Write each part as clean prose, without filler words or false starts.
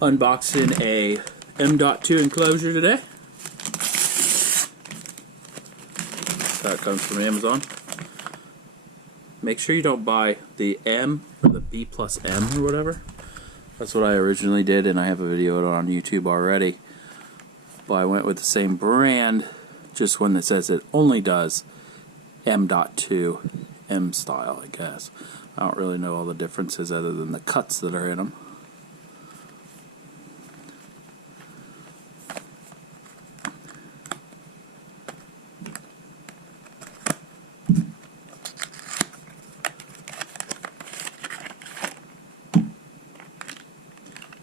Unboxing a M.2 enclosure today. That comes from Amazon. Make sure you don't buy the M or the B plus M or whatever. That's what I originally did, and I have a video on YouTube already. But I went with the same brand, just one that says it only does M.2 M style, I guess. I don't really know all the differences other than the cuts that are in them.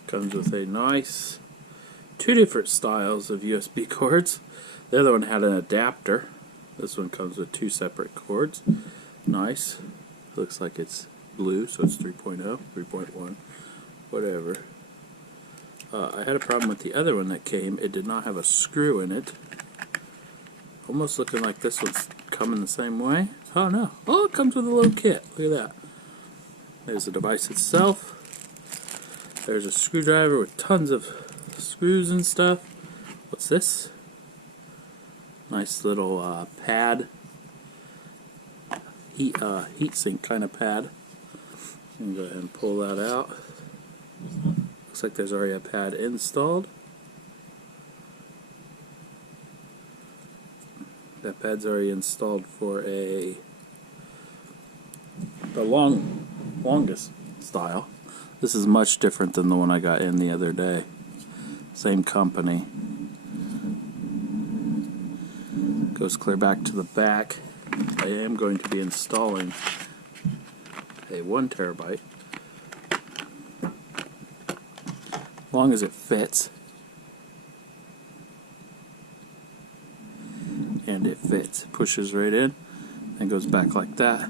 Comes with a nice two different styles of USB cords. The other one had an adapter. This one comes with two separate cords. Nice. Looks like it's blue, so it's 3.0, 3.1, whatever. I had a problem with the other one that came. It did not have a screw in it. Almost looking like this one's coming the same way. Oh no. Oh, it comes with a little kit. Look at that. There's the device itself. There's a screwdriver with tons of screws and stuff. What's this? Nice little pad. Heat sink kind of pad. I'm going to go ahead and pull that out. Looks like there's already a pad installed. That pad's already installed for the longest style. This is much different than the one I got in the other day. Same company. Goes clear back to the back. I am going to be installing a 1 terabyte. As long as it fits. And it fits. It pushes right in and goes back like that.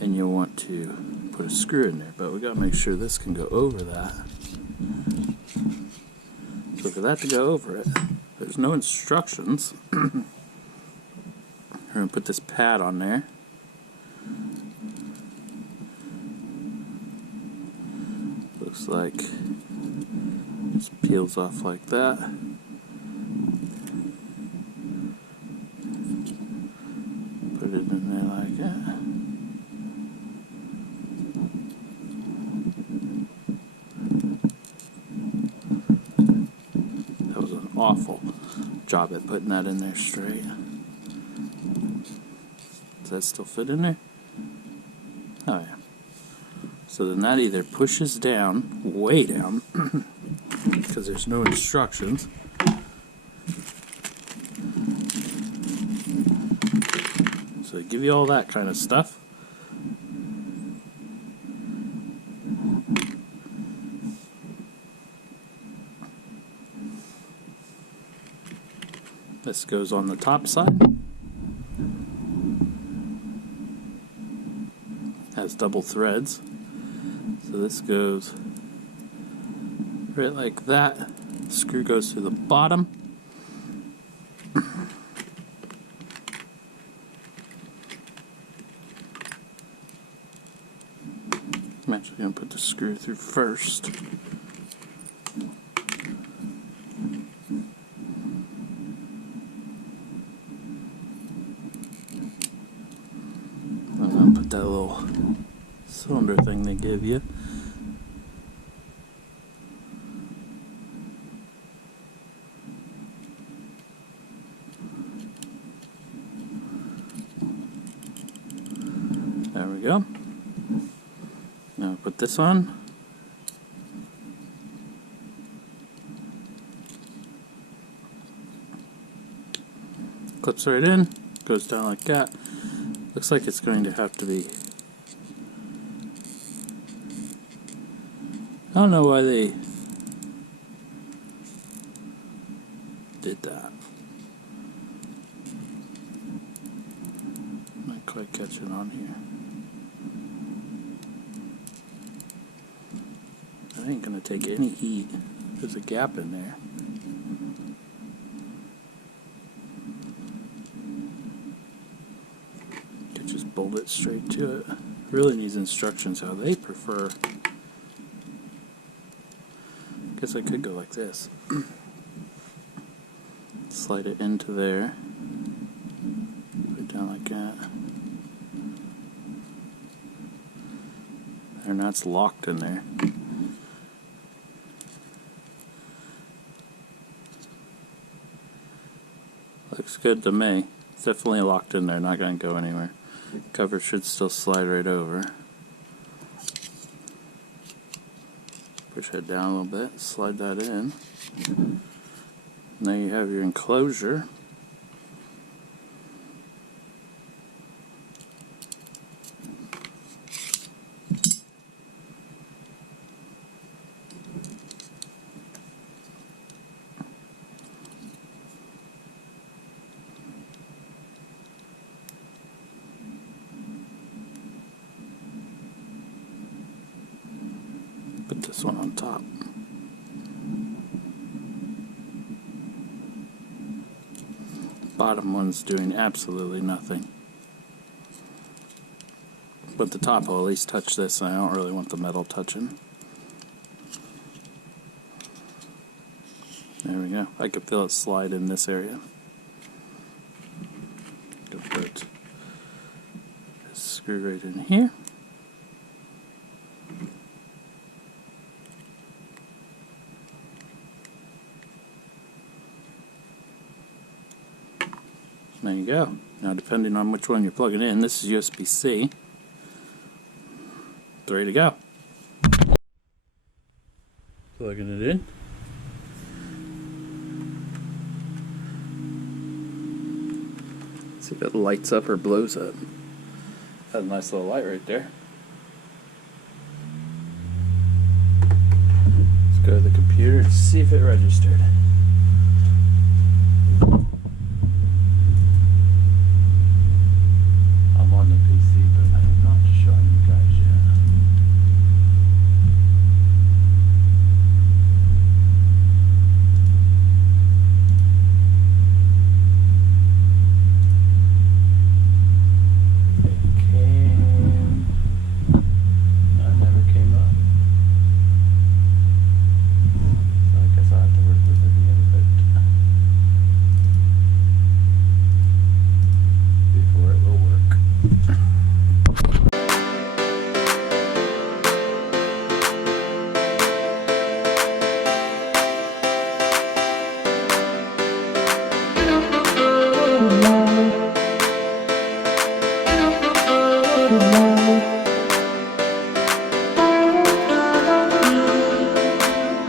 And you'll want to put a screw in there, but we got to make sure this can go over that. So for that to go over it, there's no instructions. We're going to put this pad on there. Looks like it just peels off like that. Put it in there like that. Awful job at putting that in there straight. Does that still fit in there? Oh yeah. So then that either pushes down, way down, because there's no instructions. So they give you all that kind of stuff. This goes on the top side. Has double threads. So this goes right like that. Screw goes to the bottom. I'm actually going to put the screw through first. That little cylinder thing they give you. There we go. Now put this on. Clips right in, goes down like that. Looks like it's going to have to be... I don't know why they did that. Not quite catching on here. That ain't going to take any heat. There's a gap in there. Just bolt it straight to it. Really needs instructions how they prefer Guess I could go like this. Slide it into there. Put it down like that. And that's locked in there. Looks good to me. It's definitely locked in there, not going to go anywhere. Cover should still slide right over. Push it down a little bit, slide that in. Now you have your enclosure. Put this one on top. Bottom one's doing absolutely nothing. But the top will at least touch this, and I don't really want the metal touching. There we go. I can feel it slide in this area. Go put this screw right in here. There you go. Now, depending on which one you're plugging in, this is USB-C. It's ready to go. Plugging it in. See if it lights up or blows up. Has a nice little light right there. Let's go to the computer and see if it registered. On the PC, but I am not showing you guys yet. It came. That never came up. So I guess I'll have to work with it a little bit before it will work. Thank you.